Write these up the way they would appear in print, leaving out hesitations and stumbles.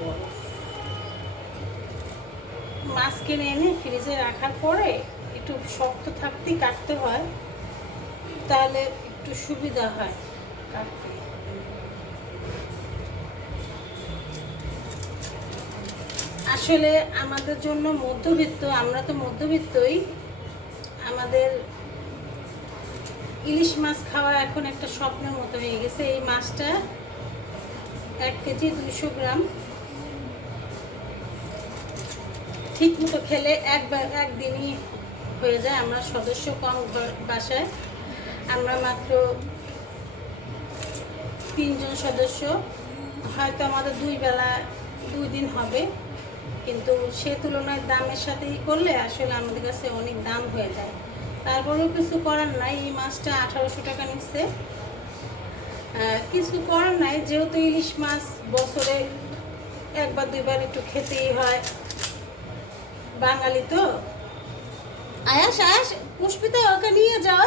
বরফ। মাছ কিনে এনে ফ্রিজে রাখার পরে একটু শক্ত থাকতেই কাটতে হয়, তাহলে একটু সুবিধা হয় কাটতে। আসলে আমাদের জন্য মধ্যবিত্ত, আমরা তো মধ্যবিত্তই, আমাদের ইলিশ মাছ খাওয়া এখন একটা স্বপ্নের মতো হয়ে গেছে। এই মাছটা 1 কেজি 200 গ্রাম ঠিক মতো খেলে একদিনই হয়ে যায়। আমরা সদস্য কম বাসায়, আমরা মাত্র 3 জন সদস্য, হয়তো আমাদের 2 বেলা 2 দিন হবে, কিন্তু সে তুলনায় দামের সাথেই করলে আসলে আমাদের কাছে অনেক দাম হয়ে যায়। তারপরেও কিছু করার নাই, এই মাছটা 1800 টাকা নিচ্ছে। কিছু করার নাই, যেহেতু ইলিশ মাছ বছরে 1 বা 2 বার একটু খেতেই হয়, বাঙালি তো। আয়াস পুষ্পিতা ওকে নিয়ে যাও।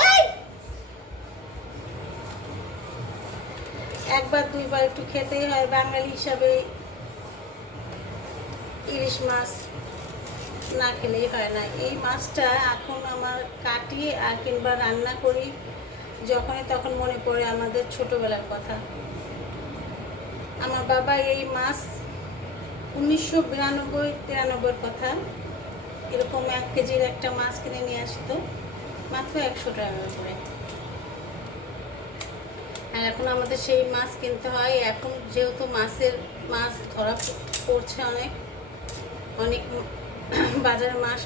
1 বার 2 বার একটু খেতেই হয় বাঙালি হিসাবে, ইলিশ মাছ না খেলেই হয় না। এই মাছটা এখন আমার কাটি আর কিংবা রান্না করি যখনই তখন মনে পড়ে আমাদের ছোটবেলার কথা। আমার বাবা এই মাছ 1992-93 কথা এরকম 1 কেজির একটা মাছ কিনে নিয়ে আসতো মাত্র 100 টাকা করে। আর এখন আমাদের সেই মাছ কিনতে হয়। এখন যেহেতু মাছ ধরা পড়ছে অনেক বাজারে মাছ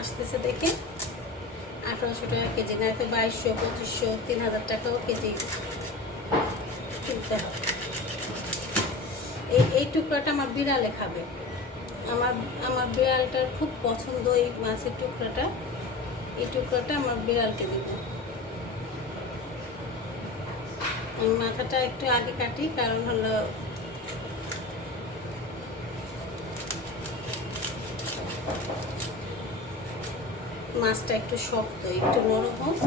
আসতেছে দেখে 1800 টাকা কেজি, নয়তো 2200, 2500, 3000 টাকাও কেজি কিনতে হবে। এই টুকরাটা আমার বিড়ালে খাবে। আমার বিড়ালটার খুব পছন্দ এই মাছের টুকরাটা। এই টুকরাটা আমার বিড়ালকে দেব। আমি মাথাটা একটু আগে কাটি, কারণ হলো মাছটা একটু শক্ত, একটু নরম হোক,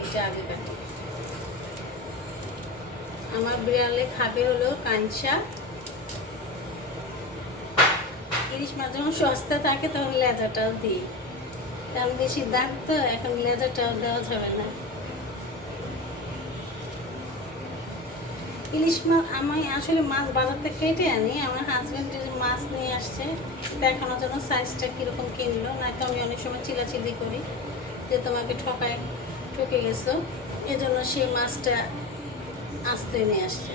এটা আগে কাটি। আমার বিড়ালে খাবে হলো কাঞ্চা। ইলিশ মাছ যখন সস্তা থাকে তখন লেজাটাও দিই, কারণ বেশি দাম তো, এখন লেজাটাও দেওয়া যাবে না। ইলিশ মাছ আমি আসলে মাছ বাজার থেকে কেটে আনি। আমার হাজব্যান্ড মাছ নিয়ে আসছে দেখানোর জন্য সাইজটা কীরকম কিনলো, নয়তো আমি অনেক সময় চিলাচিলি করি যে তোমাকে ঠকে গেছো, এজন্য সেই মাছটা আস্তে নিয়ে আসছে।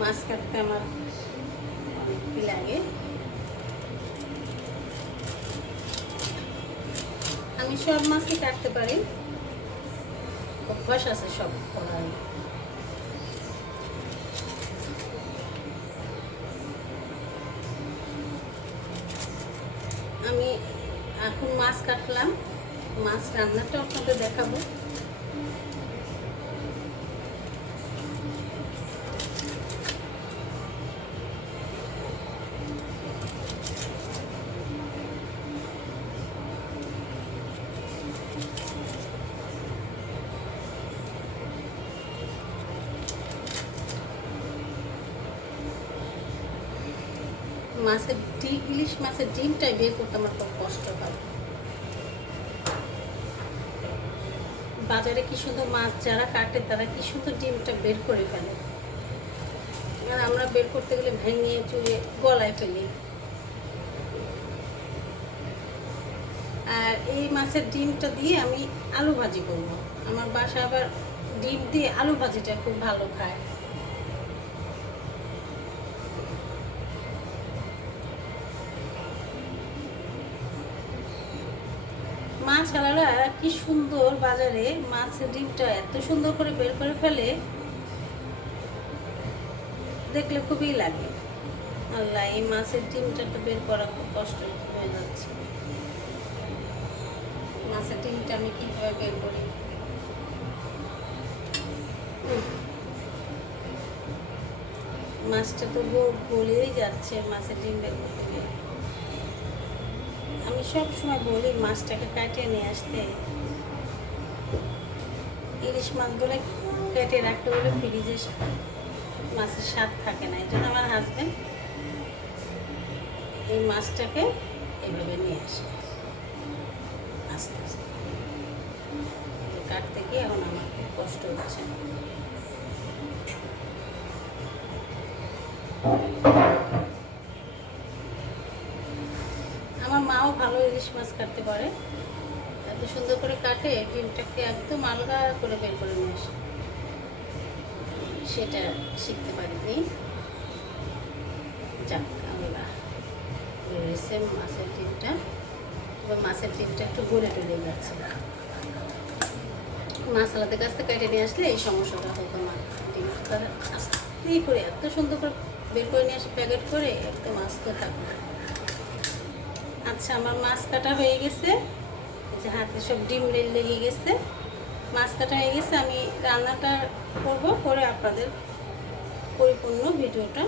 মাছ কাটতে আমার অনেক কি লাগে। আমি সব মাছই কাটতে পারি, অভ্যাস আছে সব করার। আমি এখন মাছ কাটলাম, মাছ রান্নাটা আপনাদের দেখাবো। ইলিশ মাছের ডিমটাই বের করতে আমার খুব কষ্ট হয়। বাজারে কি সুন্দর মাছ যারা কাটে তারা কি সুন্দর ডিমটা বের করে ফেলে, আর আমরা বের করতে গেলে ভেঙে চুড়ে গলায় ফেলি। আর এই মাছের ডিমটা দিয়ে আমি আলু ভাজি করব। আমার বাসা আবার ডিম দিয়ে আলু ভাজিটা খুব ভালো খায়। মাছ আলারা কি সুন্দর বাজারে মাছের ডিমটা এত সুন্দর করে বের করে ফেলে, দেখলে খুবই লাগে। আল্লাহ, এই মাছের ডিমটা তো বের করা খুব কষ্ট হয়ে যাচ্ছে। মাছের ডিমটা আমি কীভাবে বের করি? মাছটা তো গলেই যাচ্ছে মাছের ডিম বের করতে গিয়ে। আমি সব সময় বলি মাছটাকে কাটিয়ে নিয়ে আসতে। ইলিশ মাছগুলো কেটে রাখতে হলে ফ্রিজে মাছের স্বাদ থাকে না। এই জন্য আমার হাজব্যান্ড এই মাছটাকে এইভাবে নিয়ে আসে আস্তে আস্তে। কাটতে গিয়ে এখন আমার খুব কষ্ট হচ্ছে। আমার মাও ভালো ইলিশ মাছ কাটতে পারে, এত সুন্দর করে কাটে, ডিমটাকে একদম আলগা করে বের করে নিয়ে আসে। সেটা শিখতে পারিনি। যাক, আমরা বেরোয়েছে মাছের ডিমটা। এবার মাছের ডিমটা একটু গলে টলে যাচ্ছে। মাছ আলাদা কাছ থেকে কেটে নিয়ে আসলে এই সমস্যাটা হতো না। ডিমটা আস্তে করে এত সুন্দর করে বের করে নিয়ে আসে, প্যাকেট করে একদম আস্তে থাকবে। আচ্ছা, আমার মাছ কাটা হয়ে গেছে, যে হাতে সব ডিম লেগে গেছে। মাছ কাটা হয়ে গেছে, আমি রান্নাটা করব, করে আপনাদের পরিপূর্ণ ভিডিওটা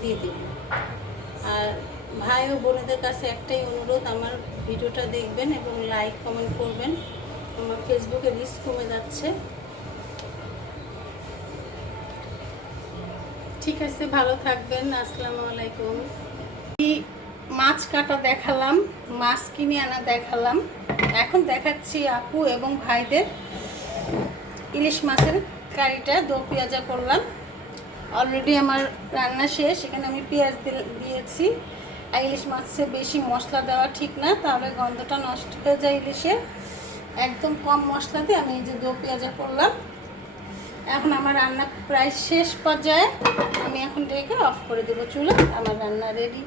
দিয়ে দেব। আর ভাই ও বোনেদের কাছে একটাই অনুরোধ, আমার ভিডিওটা দেখবেন এবং লাইক কমেন্ট করবেন। আমার ফেসবুকে রিচ কমে যাচ্ছে। ঠিক আছে, ভালো থাকবেন। আসসালামু আলাইকুম। মাছ কাটা দেখালাম, মাছ কিনে আনা দেখালাম, এখন দেখাচ্ছি আপু এবং ভাইদের ইলিশ মাছের কারিটা। দো পেঁয়াজা করলাম, অলরেডি আমার রান্না শেষ। এখানে আমি পেঁয়াজ দিয়েছি। আর ইলিশ মাছে বেশি মশলা দেওয়া ঠিক না, তাহলে গন্ধটা নষ্ট হয়ে যায় ইলিশের। একদম কম মশলা দিয়ে আমি এই যে দো পেঁয়াজা করলাম। এখন আমার রান্না প্রায় শেষ পর্যায়ে, আমি এখন ঢেকে অফ করে দেবো চুলা। আমার রান্না রেডি।